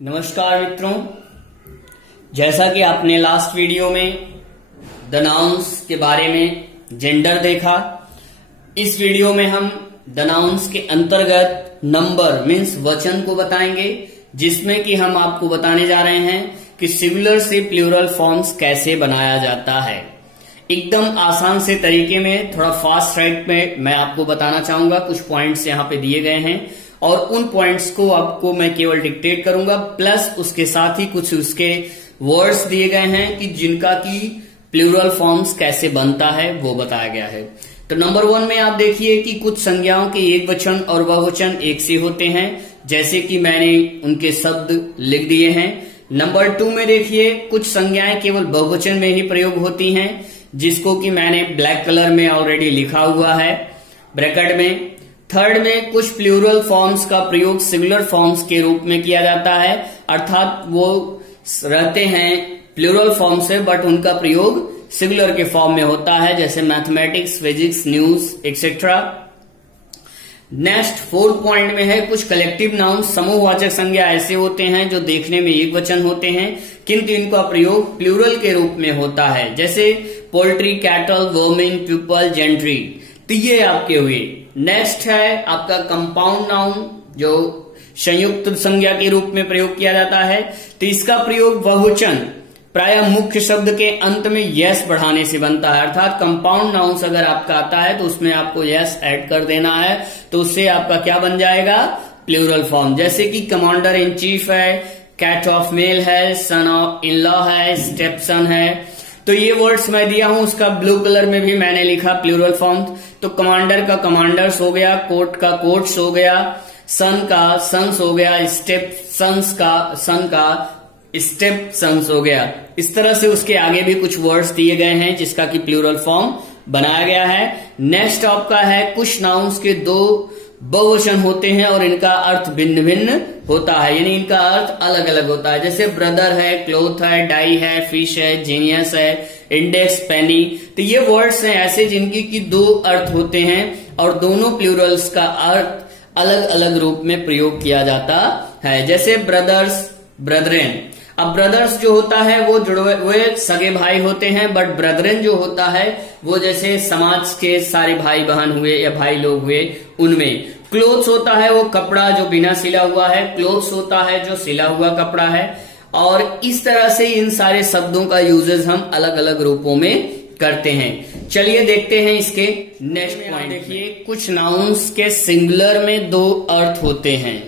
नमस्कार मित्रों, जैसा कि आपने लास्ट वीडियो में द नाउन्स के बारे में जेंडर देखा, इस वीडियो में हम द नाउन्स के अंतर्गत नंबर मीन्स वचन को बताएंगे, जिसमें कि हम आपको बताने जा रहे हैं कि सिंगुलर से प्लूरल फॉर्म्स कैसे बनाया जाता है। एकदम आसान से तरीके में, थोड़ा फास्ट राइट में मैं आपको बताना चाहूंगा। कुछ पॉइंट्स यहाँ पे दिए गए हैं और उन पॉइंट्स को आपको मैं केवल डिक्टेट करूंगा, प्लस उसके साथ ही कुछ उसके वर्ड्स दिए गए हैं कि जिनका की प्लूरल फॉर्म्स कैसे बनता है वो बताया गया है। तो नंबर 1 में आप देखिए कि कुछ संज्ञाओं के एक वचन और बहुवचन एक से होते हैं, जैसे कि मैंने उनके शब्द लिख दिए हैं। नंबर 2 में देखिए कुछ संज्ञाएं केवल बहुवचन में ही प्रयोग होती हैं, जिसको कि मैंने ब्लैक कलर में ऑलरेडी लिखा हुआ है ब्रैकेट में। थर्ड में कुछ प्लूरल फॉर्म्स का प्रयोग सिंगुलर फॉर्म्स के रूप में किया जाता है, अर्थात वो रहते हैं प्लूरल फॉर्म से बट उनका प्रयोग सिंगुलर के फॉर्म में होता है, जैसे mathematics, physics, news etcetera. Next 4th point में है कुछ कलेक्टिव नाउन समूहवाचक संज्ञा ऐसे होते हैं जो देखने में एक वचन होते हैं, किंतु इनका प्रयोग प्लूरल के रूप में होता है, जैसे poultry, cattle, women, people, gentry. तो ये आपके हुए। नेक्स्ट है आपका कंपाउंड नाउन, जो संयुक्त संज्ञा के रूप में प्रयोग किया जाता है। तो इसका प्रयोग बहुवचन प्रायः मुख्य शब्द के अंत में यस बढ़ाने से बनता है, अर्थात कंपाउंड नाउन्स अगर आपका आता है तो उसमें आपको यस ऐड कर देना है, तो उससे आपका क्या बन जाएगा, प्लूरल फॉर्म। जैसे कि कमांडर इन चीफ है, कैट ऑफ मेल है, सन ऑफ इन लॉ है, स्टेप सन है। तो ये वर्ड्स मैं दिया हूं, उसका ब्लू कलर में भी मैंने लिखा प्लूरल फॉर्म। तो कमांडर का कमांडर्स हो गया, कोर्ट का कोर्ट्स हो गया, सन का सन्स हो गया, स्टेप सन्स का सन का स्टेप सन्स हो गया। इस तरह से उसके आगे भी कुछ वर्ड्स दिए गए हैं जिसका कि प्लूरल फॉर्म बनाया गया है। नेक्स्ट आपका है कुछ नाउन्स के 2 बहुवचन होते हैं और इनका अर्थ भिन्न भिन्न होता है, यानी इनका अर्थ अलग अलग होता है, जैसे ब्रदर है, क्लोथ है, डाई है, फिश है, जीनियस है, इंडेक्स, पेनी। तो ये वर्ड्स हैं ऐसे जिनकी की 2 अर्थ होते हैं और दोनों प्लूरल्स का अर्थ अलग अलग रूप में प्रयोग किया जाता है, जैसे ब्रदर्स, ब्रदरेन। अब ब्रदर्स जो होता है वो जुड़े हुए सगे भाई होते हैं, बट ब्रदरेन जो होता है वो जैसे समाज के सारे भाई बहन हुए या भाई लोग हुए उनमें। क्लोथ्स होता है वो कपड़ा जो बिना सिला हुआ है, क्लोथ्स होता है जो सिला हुआ कपड़ा है। और इस तरह से इन सारे शब्दों का यूजेस हम अलग अलग रूपों में करते हैं। चलिए देखते हैं इसके नेक्स्ट पॉइंट। देखिए कुछ नाउन्स के सिंगुलर में 2 अर्थ होते हैं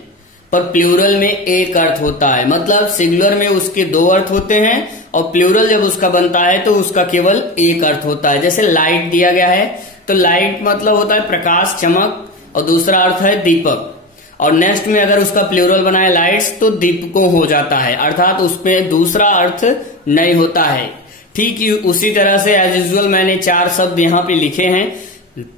पर प्लूरल में एक अर्थ होता है, मतलब सिंगुलर में उसके 2 अर्थ होते हैं और प्लूरल जब उसका बनता है तो उसका केवल एक अर्थ होता है। जैसे लाइट दिया गया है, तो लाइट मतलब होता है प्रकाश, चमक, और दूसरा अर्थ है दीपक। और नेक्स्ट में अगर उसका प्लूरल बनाए लाइट्स तो दीपकों हो जाता है, अर्थात उसमें दूसरा अर्थ नहीं होता है। ठीक उसी तरह से एज यूजुअल मैंने 4 शब्द यहाँ पे लिखे हैं,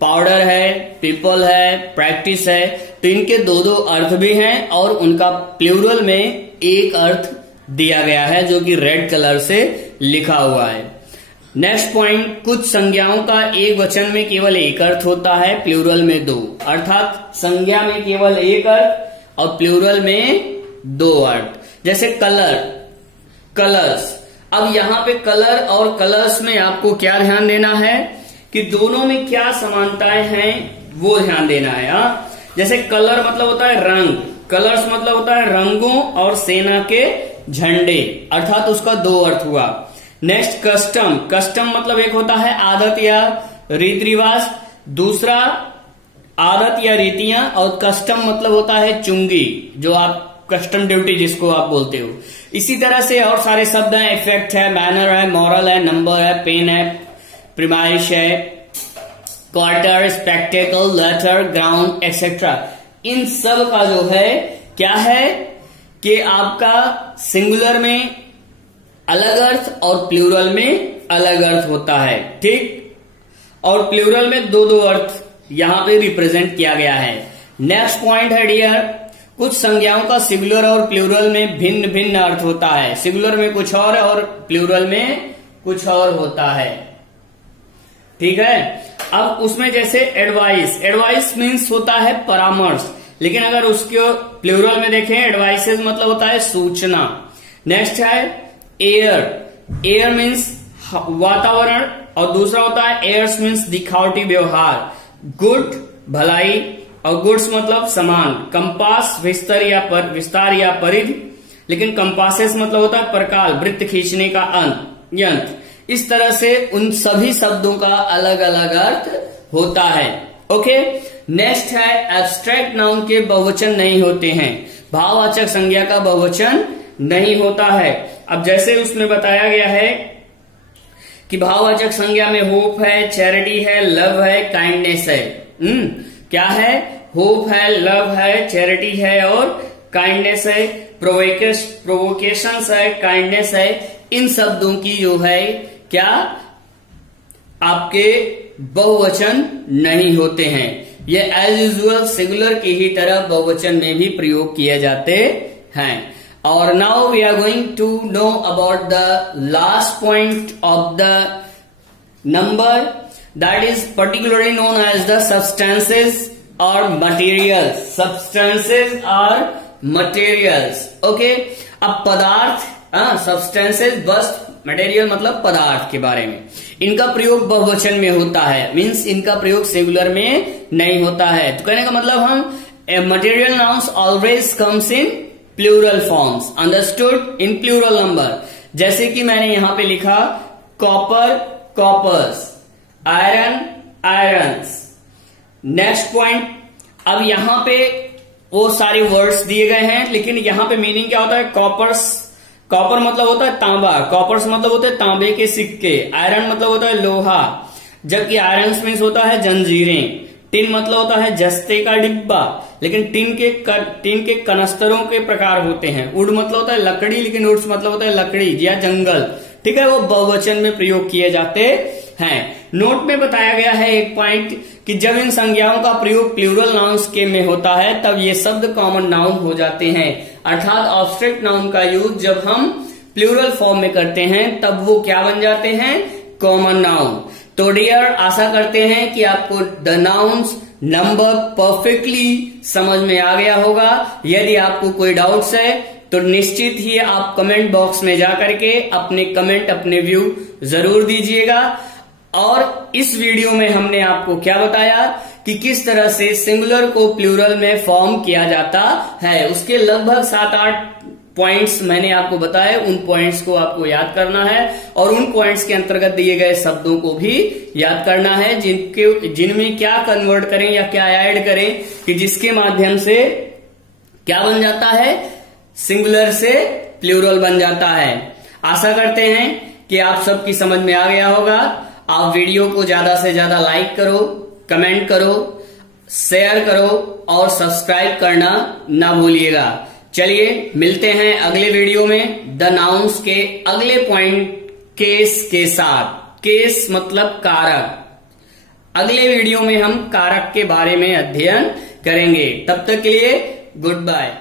पाउडर है, पीपल है, प्रैक्टिस है। तो इनके 2 अर्थ भी हैं और उनका प्लूरल में एक अर्थ दिया गया है जो कि रेड कलर से लिखा हुआ है। नेक्स्ट पॉइंट, कुछ संज्ञाओं का एक वचन में केवल एक अर्थ होता है, प्लूरल में 2, अर्थात संज्ञा में केवल एक अर्थ और प्लूरल में 2 अर्थ। जैसे कलर, कलर्स। अब यहाँ पे कलर और कलर्स में आपको क्या ध्यान देना है कि दोनों में क्या समानताएं हैं वो ध्यान देना है। जैसे कलर मतलब होता है रंग, कलर्स मतलब होता है रंगों और सेना के झंडे, अर्थात उसका 2 अर्थ हुआ। नेक्स्ट कस्टम, कस्टम मतलब एक होता है आदत या रीति रिवाज, दूसरा आदत या रीतियां, और कस्टम मतलब होता है चुंगी, जो आप कस्टम ड्यूटी जिसको आप बोलते हो। इसी तरह से और सारे शब्द हैं, इफेक्ट है, मैनर है, मॉरल है, नंबर है, पेन है, प्रिमाइश है, quarter, spectacle, letter, ground etcetera. इन सब का जो है क्या है कि आपका सिंगुलर में अलग अर्थ और प्लूरल में अलग अर्थ होता है, ठीक। और प्लूरल में 2 अर्थ यहां पे रिप्रेजेंट किया गया है। नेक्स्ट पॉइंट है डियर, कुछ संज्ञाओं का सिंगुलर और प्लूरल में भिन्न भिन्न अर्थ होता है, सिंगुलर में कुछ और प्लूरल में कुछ और होता है, ठीक है। अब उसमें जैसे एडवाइस, एडवाइस मीन्स होता है परामर्श, लेकिन अगर उसके प्लूरल में देखें एडवाइसेस मतलब होता है सूचना। नेक्स्ट है एयर, एयर मीन्स वातावरण, और दूसरा होता है एयर्स मीन्स दिखावटी व्यवहार। गुड भलाई, और गुड्स मतलब सामान। कंपास विस्तार या परिधि, लेकिन कंपासेस मतलब होता है प्रकाल, वृत्त खींचने का यंत्र। इस तरह से उन सभी शब्दों का अलग अलग अर्थ होता है। ओके, नेक्स्ट है एब्स्ट्रैक्ट नाउन के बहुवचन नहीं होते हैं, भाववाचक संज्ञा का बहुवचन नहीं होता है। अब जैसे उसमें बताया गया है कि भाववाचक संज्ञा में होप है, चैरिटी है, लव है, काइंडनेस है। क्या है? होप है, लव है, चैरिटी है और काइंडनेस है, प्रोवोकेशन है, काइंडनेस है। इन शब्दों की जो है क्या आपके बहुवचन नहीं होते हैं। ये एज यूजुअल सिंगुलर की ही तरह बहुवचन में भी प्रयोग किए जाते हैं। और now we are going to know about the last point of the number, that is particularly known as the substances और मटेरियल्स। सब्सटेंसेस और मटेरियल्स। ओके, अब पदार्थ, सब्सटेंसेस वस्तु, मटेरियल मतलब पदार्थ के बारे में, इनका प्रयोग बहुवचन में होता है, मीन्स इनका प्रयोग सिंगुलर में नहीं होता है। तो कहने का मतलब हम material nouns always comes in plural forms, understood, in plural number. जैसे कि मैंने यहां पे लिखा copper, coppers, iron, irons. Next point, अब यहां पे वो सारे वर्ड्स दिए गए हैं, लेकिन यहां पे मीनिंग क्या होता है? कॉपर्स, कॉपर मतलब होता है तांबा, कॉपर्स मतलब होते हैं तांबे के सिक्के, आयरन मतलब होता है लोहा, जबकि आयरन मीन्स होता है जंजीरें। टिन मतलब होता है जस्ते का डिब्बा, लेकिन टिन के कनस्तरों के प्रकार होते हैं। वुड मतलब होता है लकड़ी, लेकिन वुड्स मतलब होता है लकड़ी या जंगल, ठीक है, वो बहुवचन में प्रयोग किए जाते हैं। नोट में बताया गया है एक पॉइंट कि जब इन संज्ञाओं का प्रयोग प्लूरल नाउन्स के में होता है तब ये शब्द कॉमन नाउन हो जाते हैं, अर्थात ऑब्स्ट्रैक्ट नाउन का यूज जब हम प्लूरल फॉर्म में करते हैं तब वो क्या बन जाते हैं? Common noun. तो डियर, आशा करते हैं कि आपको द नाउन्स नंबर परफेक्टली समझ में आ गया होगा। यदि आपको कोई डाउट्स है तो निश्चित ही आप कमेंट बॉक्स में जाकर के अपने कमेंट, अपने व्यू जरूर दीजिएगा। और इस वीडियो में हमने आपको क्या बताया कि किस तरह से सिंगुलर को प्लूरल में फॉर्म किया जाता है, उसके लगभग 7-8 पॉइंट्स मैंने आपको बताए। उन पॉइंट्स को आपको याद करना है और उन पॉइंट्स के अंतर्गत दिए गए शब्दों को भी याद करना है, जिनमें क्या कन्वर्ट करें या क्या ऐड करें कि जिसके माध्यम से क्या बन जाता है? सिंगुलर से प्लूरल बन जाता है। आशा करते हैं कि आप सबकी समझ में आ गया होगा। आप वीडियो को ज्यादा से ज्यादा लाइक करो, कमेंट करो, शेयर करो और सब्सक्राइब करना ना भूलिएगा। चलिए मिलते हैं अगले वीडियो में द नाउन्स के अगले पॉइंट केस के साथ। केस मतलब कारक। अगले वीडियो में हम कारक के बारे में अध्ययन करेंगे। तब तक के लिए गुड बाय।